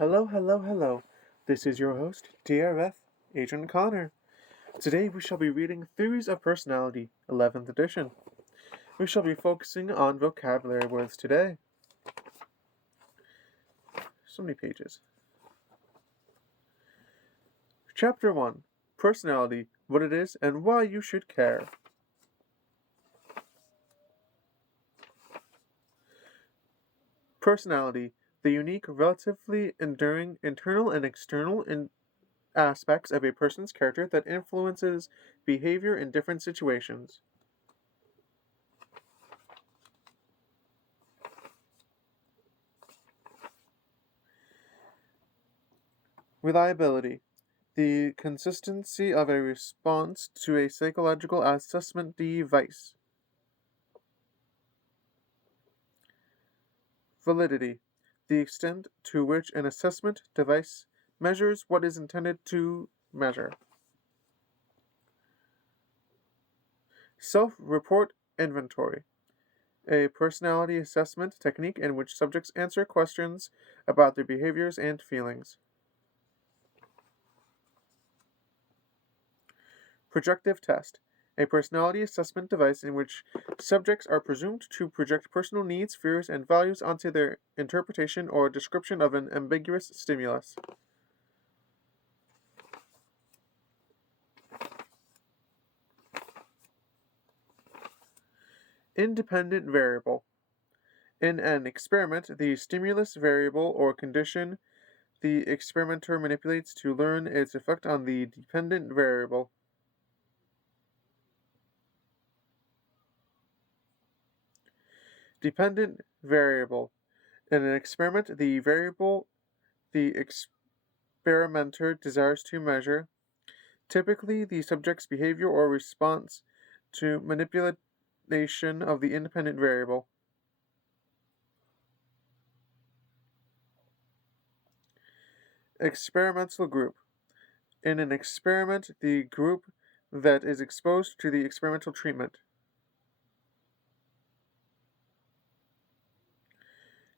Hello, hello, hello. This is your host, D.R.F-Agent Connor. Today we shall be reading Theories of Personality, 11th edition. We shall be focusing on vocabulary words today. So many pages. Chapter 1. Personality, what it is and why you should care. Personality, the unique, relatively enduring internal and external aspects of a person's character that influences behavior in different situations. Reliability, the consistency of a response to a psychological assessment device. Validity, the extent to which an assessment device measures what is intended to measure. Self-report inventory, a personality assessment technique in which subjects answer questions about their behaviors and feelings. Projective test, a personality assessment device in which subjects are presumed to project personal needs, fears, and values onto their interpretation or description of an ambiguous stimulus. Independent variable. In an experiment, the stimulus variable or condition the experimenter manipulates to learn its effect on the dependent variable. Dependent variable. In an experiment, the variable the experimenter desires to measure, typically the subject's behavior or response to manipulation of the independent variable. Experimental group. In an experiment, the group that is exposed to the experimental treatment.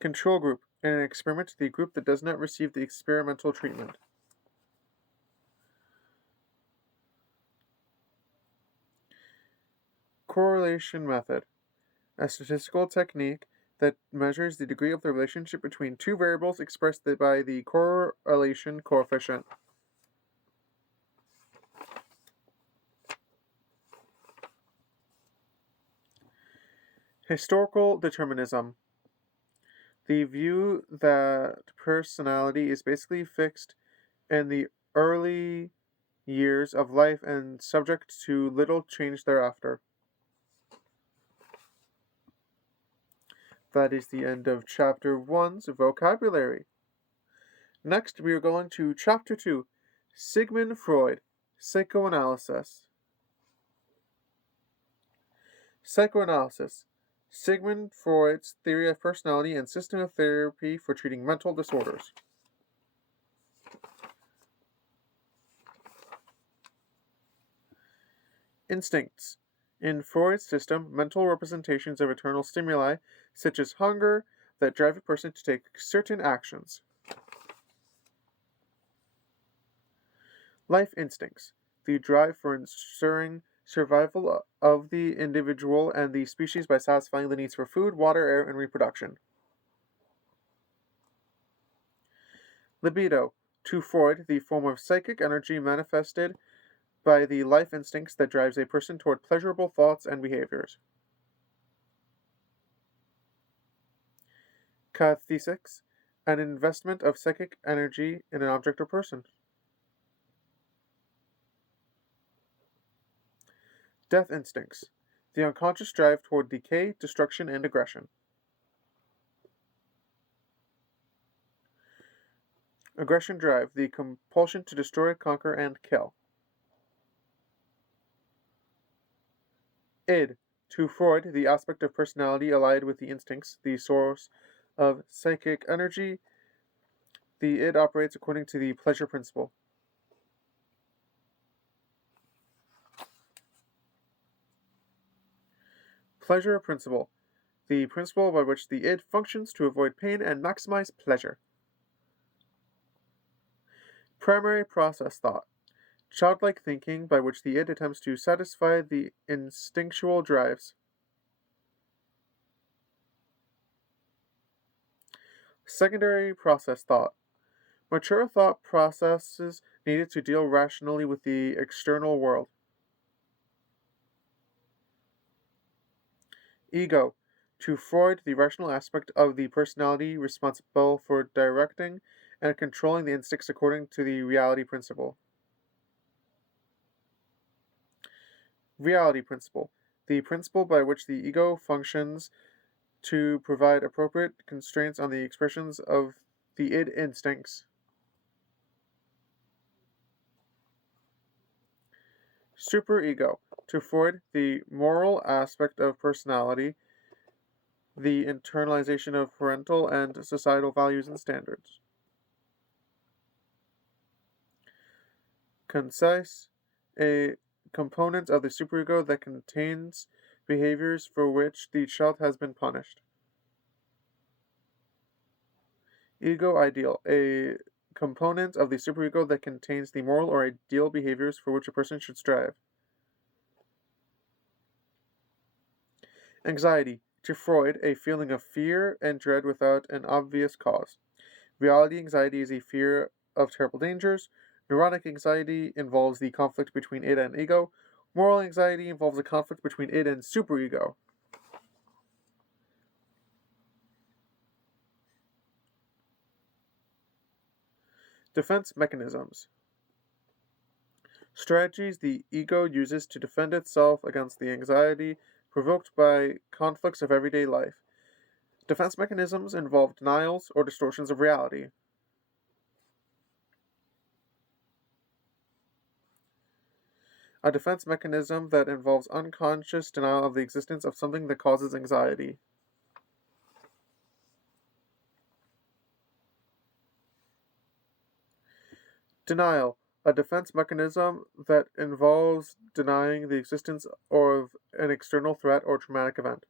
Control group. In an experiment, the group that does not receive the experimental treatment. Correlation method. A statistical technique that measures the degree of the relationship between two variables expressed by the correlation coefficient. Historical determinism. The view that personality is basically fixed in the early years of life and subject to little change thereafter. That is the end of Chapter 1's vocabulary. Next, we are going to Chapter 2, Sigmund Freud, Psychoanalysis. Psychoanalysis. Sigmund Freud's theory of personality and system of therapy for treating mental disorders. Instincts. In Freud's system, mental representations of internal stimuli, such as hunger, that drive a person to take certain actions. Life instincts. The drive for ensuring survival of the individual and the species by satisfying the needs for food, water, air, and reproduction. Libido. To Freud, the form of psychic energy manifested by the life instincts that drives a person toward pleasurable thoughts and behaviors. Kathesics. An investment of psychic energy in an object or person. Death instincts. The unconscious drive toward decay, destruction, and aggression. Aggression drive. The compulsion to destroy, conquer, and kill. Id. To Freud, the aspect of personality allied with the instincts, the source of psychic energy. The id operates according to the pleasure principle. Pleasure principle. The principle by which the id functions to avoid pain and maximize pleasure. Primary process thought. Childlike thinking by which the id attempts to satisfy the instinctual drives. Secondary process thought. Mature thought processes needed to deal rationally with the external world. Ego. To Freud, the rational aspect of the personality responsible for directing and controlling the instincts according to the reality principle. Reality principle. The principle by which the ego functions to provide appropriate constraints on the expressions of the id instincts. Superego. To Freud, the moral aspect of personality, the internalization of parental and societal values and standards. Concise. A component of the superego that contains behaviors for which the child has been punished. Ego ideal. A component of the superego that contains the moral or ideal behaviors for which a person should strive. Anxiety. To Freud, a feeling of fear and dread without an obvious cause. Reality anxiety is a fear of terrible dangers. Neurotic anxiety involves the conflict between id and ego. Moral anxiety involves a conflict between id and superego. Defense mechanisms. Strategies the ego uses to defend itself against the anxiety provoked by conflicts of everyday life. Defense mechanisms involve denials or distortions of reality. A defense mechanism that involves unconscious denial of the existence of something that causes anxiety. Denial. A defense mechanism that involves denying the existence of an external threat or traumatic event.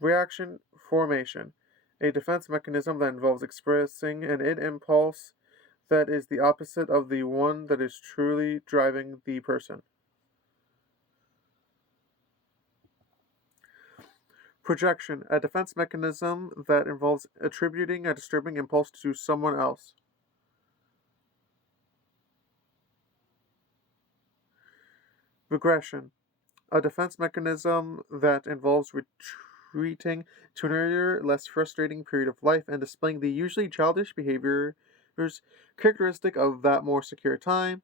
Reaction formation. A defense mechanism that involves expressing an id impulse that is the opposite of the one that is truly driving the person. Projection. A defense mechanism that involves attributing a disturbing impulse to someone else. Regression. A defense mechanism that involves retreating to an earlier, less frustrating period of life and displaying the usually childish behaviors characteristic of that more secure time.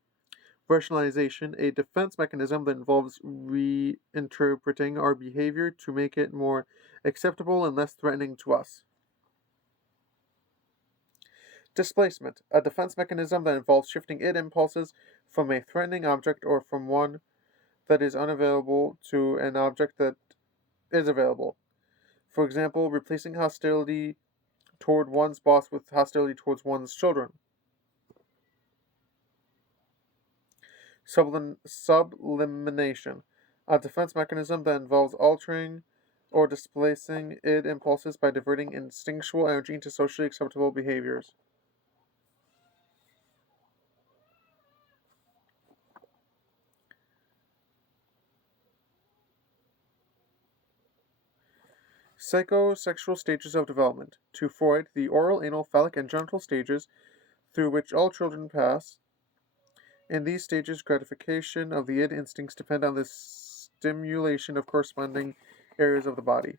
Rationalization, a defense mechanism that involves reinterpreting our behavior to make it more acceptable and less threatening to us. Displacement, a defense mechanism that involves shifting id impulses from a threatening object or from one that is unavailable to an object that is available. For example, replacing hostility toward one's boss with hostility towards one's children. Sublimation, a defense mechanism that involves altering or displacing id impulses by diverting instinctual energy into socially acceptable behaviors. Psychosexual stages of development. To Freud, the oral, anal, phallic, and genital stages through which all children pass. In these stages, gratification of the id instincts depend on the stimulation of corresponding areas of the body.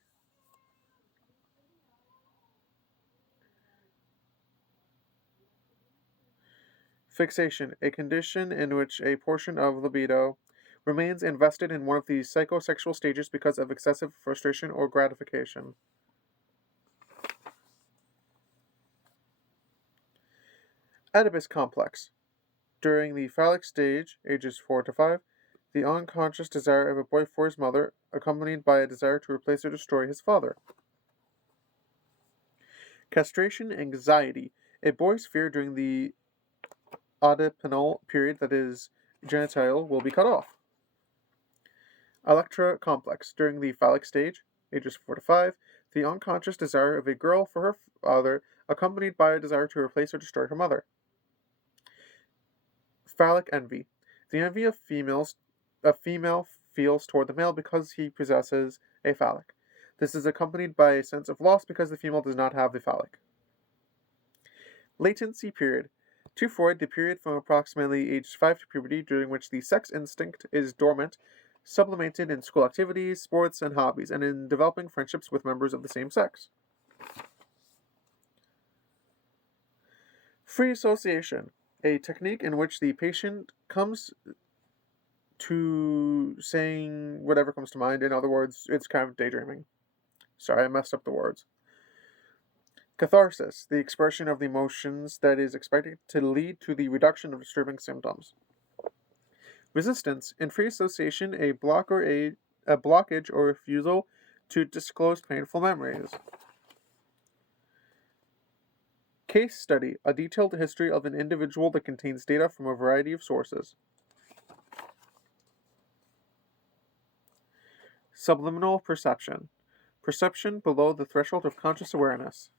Fixation, a condition in which a portion of libido remains invested in one of the psychosexual stages because of excessive frustration or gratification. Oedipus complex. During the phallic stage, ages 4 to 5, the unconscious desire of a boy for his mother, accompanied by a desire to replace or destroy his father. Castration anxiety, a boy's fear during the oedipal period, that is, genital, will be cut off. Electra complex. During the phallic stage, ages 4 to 5, the unconscious desire of a girl for her father, accompanied by a desire to replace or destroy her mother. Phallic envy, the envy a female feels toward the male because he possesses a phallic. This is accompanied by a sense of loss because the female does not have the phallic. Latency period. To Freud, the period from approximately age 5 to puberty, during which the sex instinct is dormant, sublimated in school activities, sports, and hobbies, and in developing friendships with members of the same sex. Free association, a technique in which the patient comes to saying whatever comes to mind. In other words, it's kind of daydreaming. Sorry, I messed up the words. Catharsis, the expression of the emotions that is expected to lead to the reduction of disturbing symptoms. Resistance, in free association, a blockage or refusal to disclose painful memories. Case study, a detailed history of an individual that contains data from a variety of sources. Subliminal perception, perception below the threshold of conscious awareness.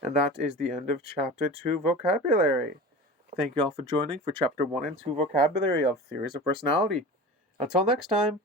And that is the end of Chapter 2, Vocabulary. Thank you all for joining for Chapter 1 and 2, Vocabulary of Theories of Personality. Until next time.